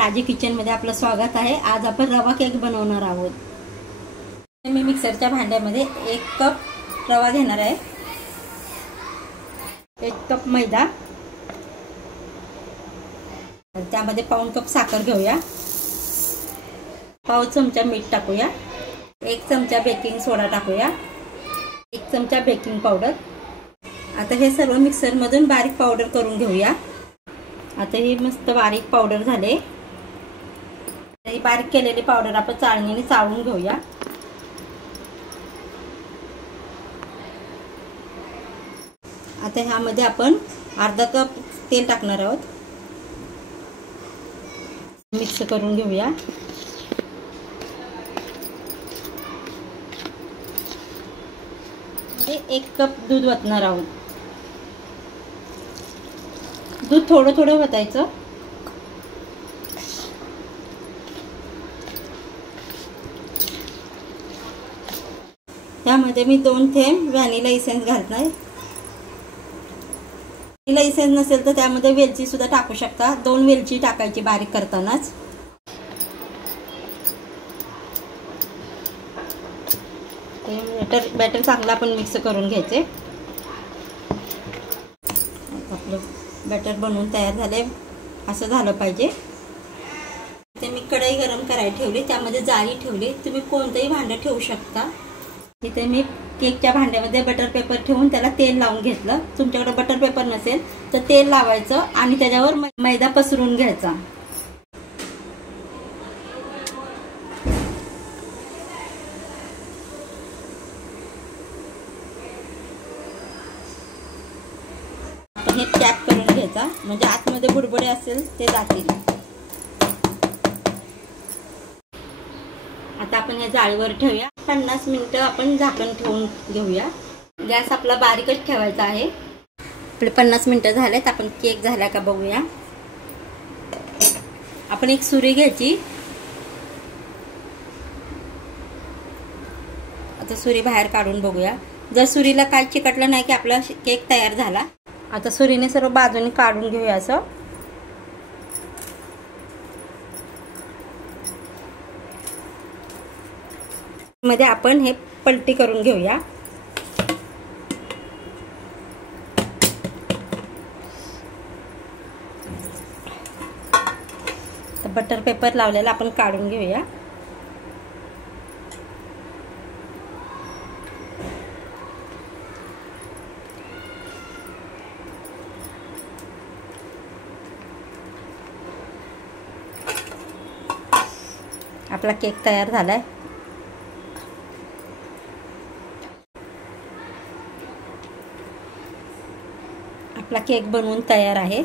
राजी किचनमध्ये आपलं स्वागत आहे। आज आपण रवा केक बनवणार आहोत। मी मिक्सरच्या भांड्यामध्ये 1 कप रवा घेणार आहे, 1 कप मैदा, त्यामध्ये पाऊण कप साखर घेऊया, पाव चमचा मीठ टाकूया, 1 चमचा बेकिंग सोडा टाकूया, 1 चमचा बेकिंग पावडर। आता हे सर्व मिक्सर मधून बारीक पावडर करून घेऊया। आता ही मस्त बारीक पावडर झाले। ही बारीक केलेली पावडर आपण चाळणीने चाळून घेऊया। आता ह्यामध्ये आपण अर्धा कप तेल टाकणार आहोत, मिक्स करून घेऊया। हे 1 कप दूध ओतणार आहोत। दूध थोडं थोडं ओतायचं। त्यामध्ये मी 2 थेंब व्हॅनिला इसेन्स घालणार। व्हॅनिला इसेन्स नसेल तर त्यामध्ये वेलची सुद्धा टाकू शकता। 2 वेलची टाकायची बारीक करतानाच। बॅटर चांगला आपण मिक्स करून घ्यायचे। आपलं बॅटर बनवून तयार झाले, असं झालं पाहिजे। ते मी कढई गरम करायला ठेवली, त्यामध्ये जाळी ठेवली। तुम्ही कोणतंही भांडं ठेवू शकता। इथे मी केकच्या भांड्यामध्ये बटर पेपर ठेवून त्याला तेल लावून घेतलं। तुमच्याकडे बटर पेपर नसेल तर तेल लावायचं आणि त्याच्यावर मैदा पसरून घ्यायचा। हे टॅप करून घ्यायचा, म्हणजे आतमध्ये बुडबुडे असेल ते जातील। आता आपण या जाळीवर ठेवूया। 50 मिनिटं आपण झाकण ठेवून घेऊया। गॅस आपला बारीकच ठेवायचा आहे। आपले 50 मिनिटं झालेत। आपण केक झाला का बघूया। आपण एक सुरी घ्यायची। आता सुरी बाहेर काढून बघूया। जर सुरीला काय चिकटलं नाही की आपला केक तयार झाला। आता सुरीने सर्व बाजूने काढून घेऊया असं। मध्ये आपण हे पलटी करून घेऊया। तर बटर पेपर लावलेला आपण काढून घेऊया। आपला केक तयार झालाय। आपला केक बनवून तयार आहे।